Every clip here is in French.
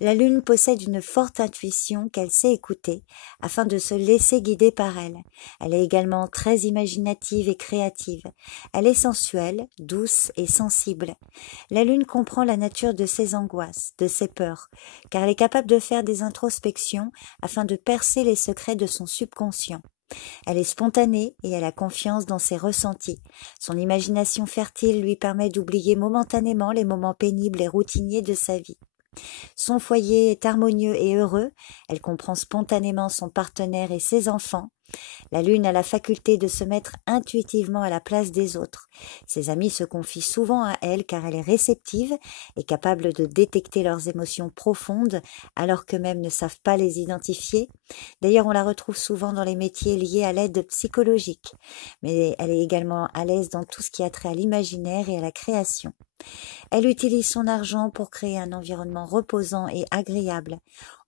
La Lune possède une forte intuition qu'elle sait écouter afin de se laisser guider par elle. Elle est également très imaginative et créative. Elle est sensuelle, douce et sensible. La Lune comprend la nature de ses angoisses, de ses peurs, car elle est capable de faire des introspections afin de percer les secrets de son subconscient. Elle est spontanée et elle a confiance dans ses ressentis. Son imagination fertile lui permet d'oublier momentanément les moments pénibles et routiniers de sa vie. Son foyer est harmonieux et heureux, elle comprend spontanément son partenaire et ses enfants. La Lune a la faculté de se mettre intuitivement à la place des autres. Ses amis se confient souvent à elle car elle est réceptive et capable de détecter leurs émotions profondes alors qu'eux-mêmes ne savent pas les identifier. D'ailleurs, on la retrouve souvent dans les métiers liés à l'aide psychologique, mais elle est également à l'aise dans tout ce qui a trait à l'imaginaire et à la création. Elle utilise son argent pour créer un environnement reposant et agréable.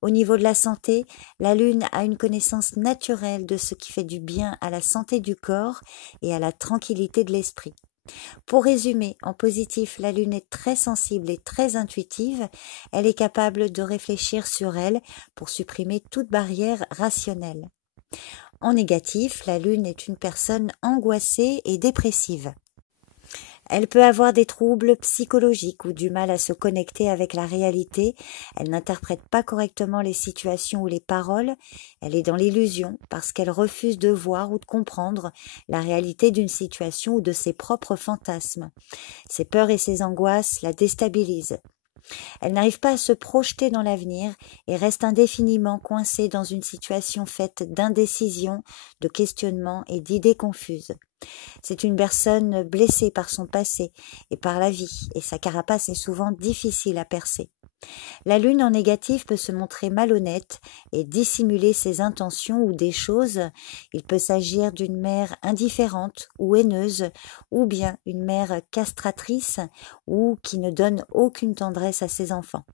Au niveau de la santé, la Lune a une connaissance naturelle de ce qui fait du bien à la santé du corps et à la tranquillité de l'esprit. Pour résumer, en positif, la Lune est très sensible et très intuitive. Elle est capable de réfléchir sur elle pour supprimer toute barrière rationnelle. En négatif, la Lune est une personne angoissée et dépressive. Elle peut avoir des troubles psychologiques ou du mal à se connecter avec la réalité. Elle n'interprète pas correctement les situations ou les paroles. Elle est dans l'illusion parce qu'elle refuse de voir ou de comprendre la réalité d'une situation ou de ses propres fantasmes. Ses peurs et ses angoisses la déstabilisent. Elle n'arrive pas à se projeter dans l'avenir et reste indéfiniment coincée dans une situation faite d'indécision, de questionnement et d'idées confuses. C'est une personne blessée par son passé et par la vie, et sa carapace est souvent difficile à percer. La Lune en négatif peut se montrer malhonnête et dissimuler ses intentions ou des choses. Il peut s'agir d'une mère indifférente ou haineuse, ou bien une mère castratrice ou qui ne donne aucune tendresse à ses enfants.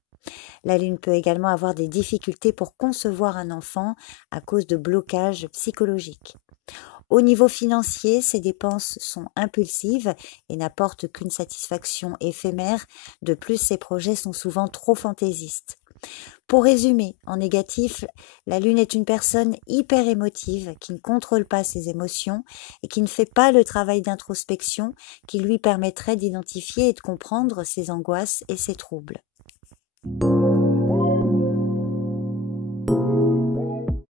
La Lune peut également avoir des difficultés pour concevoir un enfant à cause de blocages psychologiques. Au niveau financier, ses dépenses sont impulsives et n'apportent qu'une satisfaction éphémère. De plus, ses projets sont souvent trop fantaisistes. Pour résumer, en négatif, la Lune est une personne hyper émotive qui ne contrôle pas ses émotions et qui ne fait pas le travail d'introspection qui lui permettrait d'identifier et de comprendre ses angoisses et ses troubles.